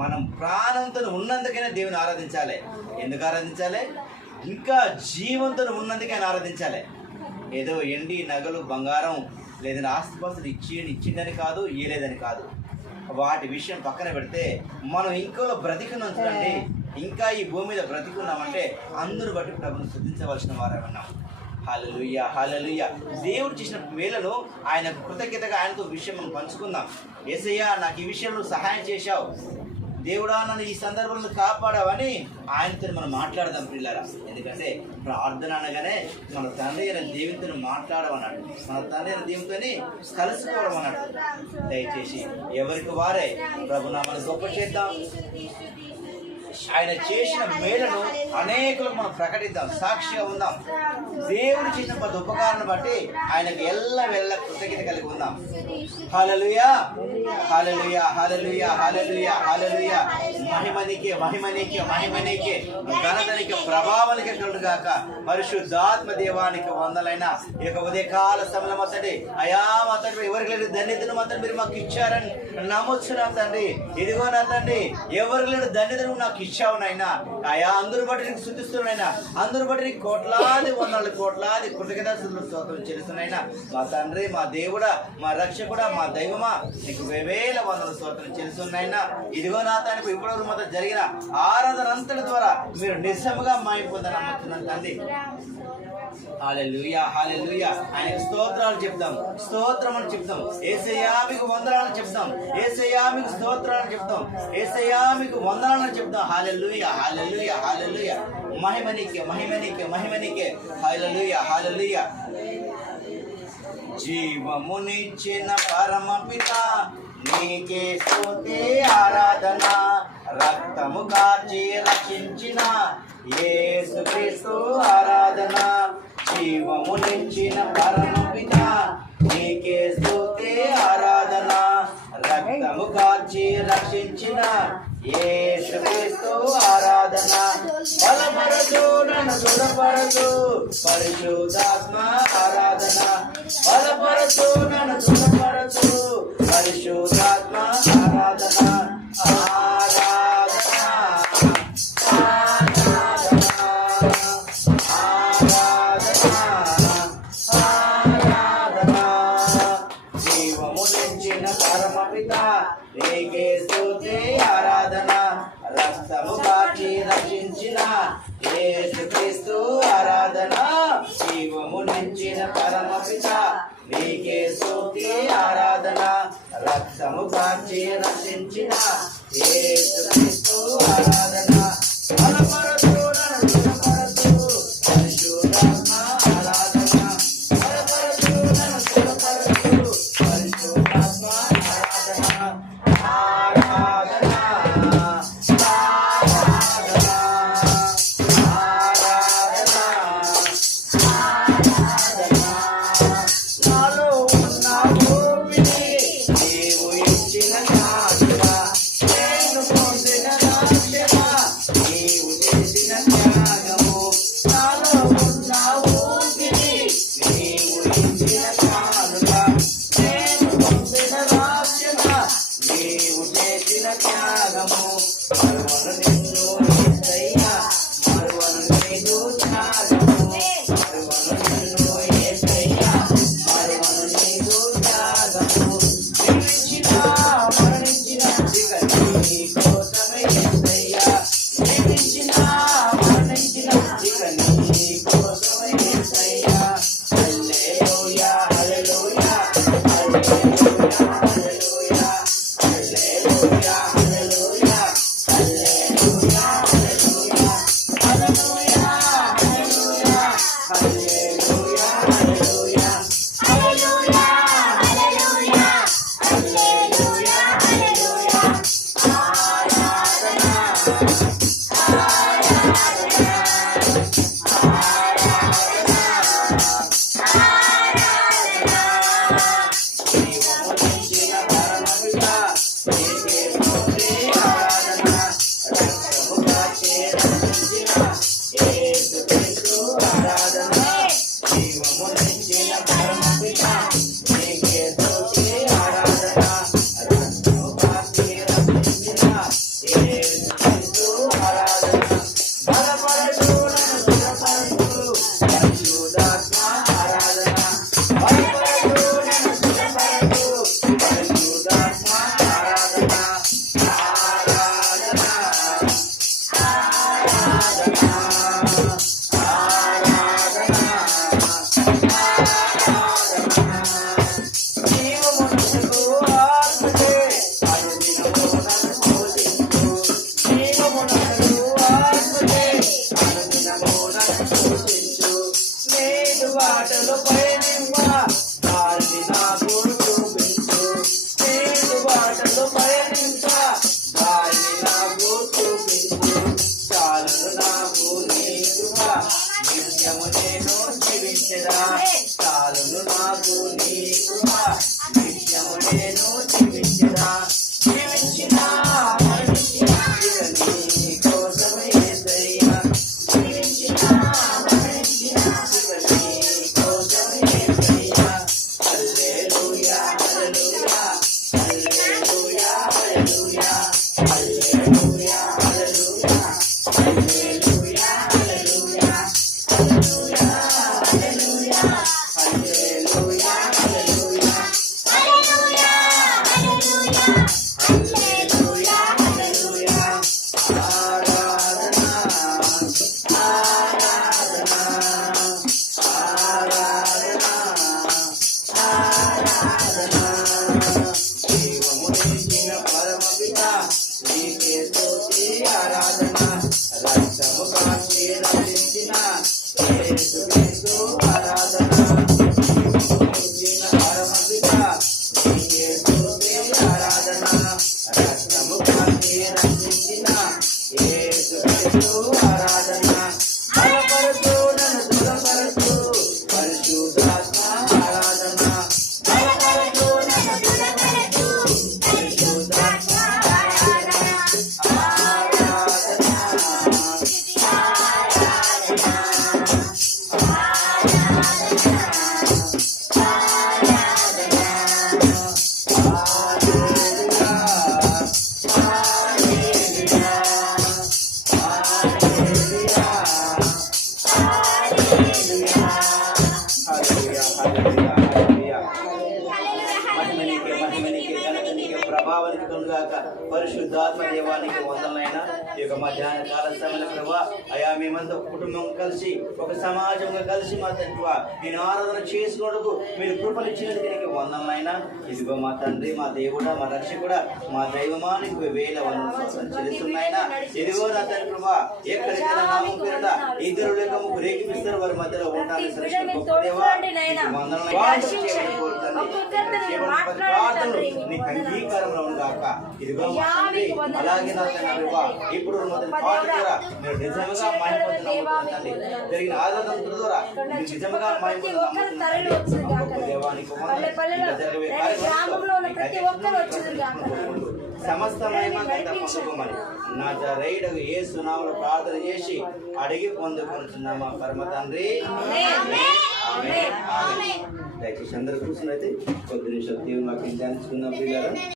మనం ప్రాణంతో ఉన్నందుకైనా దేవుని ఆరాధించాలి. ఎందుకు ఆరాధించాలి? ఇంకా జీవంతో ఉన్నందుకైనా ఆరాధించాలి. ఏదో ఎండి నగలు బంగారం లేదని ఆస్తిపాస్తులు ఇచ్చి ఇచ్చిందని కాదు ఇయ్యలేదని కాదు. వాటి విషయం పక్కన పెడితే మనం ఇంకోలో బ్రతికున్నాం చూడండి. ఇంకా ఈ భూమి మీద బ్రతికున్నామంటే అందరూ బట్టి ప్రభుని శుద్ధించవలసిన వారే ఉన్నాం. హాలలుయ్య హాలలుయ్య దేవుడు చేసిన మేలను ఆయన కృతజ్ఞతగా ఆయనతో విషయం మనం పంచుకుందాం. ఏసయ్య నాకు ఈ విషయంలో సహాయం చేశావు. దేవుడా నన్ను ఈ సందర్భంలో కాపాడావని ఆయనతో మనం మాట్లాడదాం పిల్లరా ఎందుకంటే ప్రార్థన అనగానే మన తండ్రి అయిన దేవునితో మాట్లాడమన్నాడు మన తండ్రి అయిన దేవునితోని కలుసుకోవడం అన్నాడు. దయచేసి ఎవరికి వారే ప్రభు నామని గొప్ప చేద్దాం ఆయన చేసిన మేలను అనేకులు మనం ప్రకటిద్దాం సాక్షిగా ఉందాం. దేవుడు చేసిన ప్రతి ఉపకారాన్ని బట్టి ఆయనకు ఎల్ల వెళ్ళ కృతజ్ఞత కలిగి ఉందాం. Hallelujah hallelujah hallelujah hallelujah hallelujah మహిమనికే మహిమనికే మహిమనికే ఘనతనికి ప్రభావానికి కలుగాక పరిశుద్ధాత్మ దేవానికి వందలైన ఈ యొక్క ఉదయకాల సమయం అతడి అయా అతడు ఎవరికి లేని ధన్యతను మాత్రం మీరు మాకు ఇచ్చారని నమ్మొచ్చున్నాం తండ్రి. ఇదిగో నా తండ్రి ఎవరికి లేని ధన్యతను నాకు ఇచ్చావు నాయనా అయా అందరు బట్టి నీకు శుద్ధిస్తున్నాయినా అందరు బట్టి నీకు కోట్లాది వందల కోట్లాది కృతజ్ఞతలు స్తోత్రం చేస్తున్నాయినా మా తండ్రి మా దేవుడా మా రక్షకుడా మా దైవమా నీకు వేవేల వందల స్తోత్రం చేస్తున్నాయినా ఇదిగో నా తానికి ఇప్పుడు మాత్రం జరిగిన ఆరాధన అంతటి ద్వారా మీరు నిజముగా మాయిపోతారు నమ్ముతున్నాను తండ్రి. Hallelujah hallelujah. ఆయనకు స్తోత్రాలు చెప్తాం స్తోత్రం అని చెప్తాం ఏసయ్యా మీకు వందనాలు చెప్తాం ఏసయ్యా మీకు స్తోత్రాలు చెప్తాం ఏసయ్యా మీకు వందనాలు చెప్తాం హాలెలూయా హాలెలూయా హాలెలూయా. మహిమనికే మహిమనికే మహిమనికే హాలెలూయా హాలెలూయా. జీవమునిచ్చిన పరమ పిత నీకే స్తుతి ఆరాధన. రక్తము కాచి రక్షించిన యేసుక్రీస్తు ఆరాధన. జీవమునిచ్చిన పరమ పిత నీకే స్తుతి ఆరాధన. రక్తము కాచి రక్షించిన యేసుక్రీస్తు ఆరాధన. బలపరచు నన్ను దృఢపరచు. పరిశుద్ధాత్మ ఆరాధన. బలపరచు నన్ను దృఢపరచు. పరిశుద్ధాత్మ నీకే స్తుతి ఆరాధన రక్తము కాచి రక్షించిన యేసుక్రీస్తు ఆరాధన. జీవము నించిన పరమపిత నీకే స్తుతి ఆరాధన రక్తము కాచి రక్షించిన యేసు minutos meu pai. É Hallelujah. Hallelujah. కలుగాక పరిశుద్ధాత్మ దేవానికి వందలైన ఈ యొక్క మధ్యాహ్న కాల సమయంలో ప్రభా అయా మేమంతా ఒక కుటుంబం కలిసి ఒక సమాజంగా కలిసి మా తండ్రి నేను ఆరాధన చేసుకున్నకు మీరు కృపనిచ్చినందుకు నీకు వందలైనా ఇదిగో మా తండ్రి మా దేవుడా మా రక్షకుడా మా దైవమా నీకు వేల వందలు ఇదిగో నా తండ్రి ప్రభా నామం పేరట ఇద్దరు లేక ముగ్గురు రేకిపిస్తారు వారి మధ్యలో ఉంటాను గొప్ప దేవా. చేయమని కోరుతాను. చేయమని ప్రార్థనలు నీకు అంగీకారంలో ఉందాక. ఇదిగో అలాగే నా తండ్రి ఇప్పుడు మొదటి పాట ద్వారా మీరు నిజంగా జరిగిన ఆరాధన ద్వారా మీరు నిజంగా దేవానికి. సమస్తమైన నా రైడకు ఏ సునాములు ప్రార్థన చేసి అడిగి పొందుకుంటున్నామా పరమ తండ్రి? ఆమేన్. దయచేసి అందరూ కూర్చున్నైతే కొద్ది నిమిషాలు దేవుని వాక్యం ధ్యానించుకుందాం ప్రియులారా.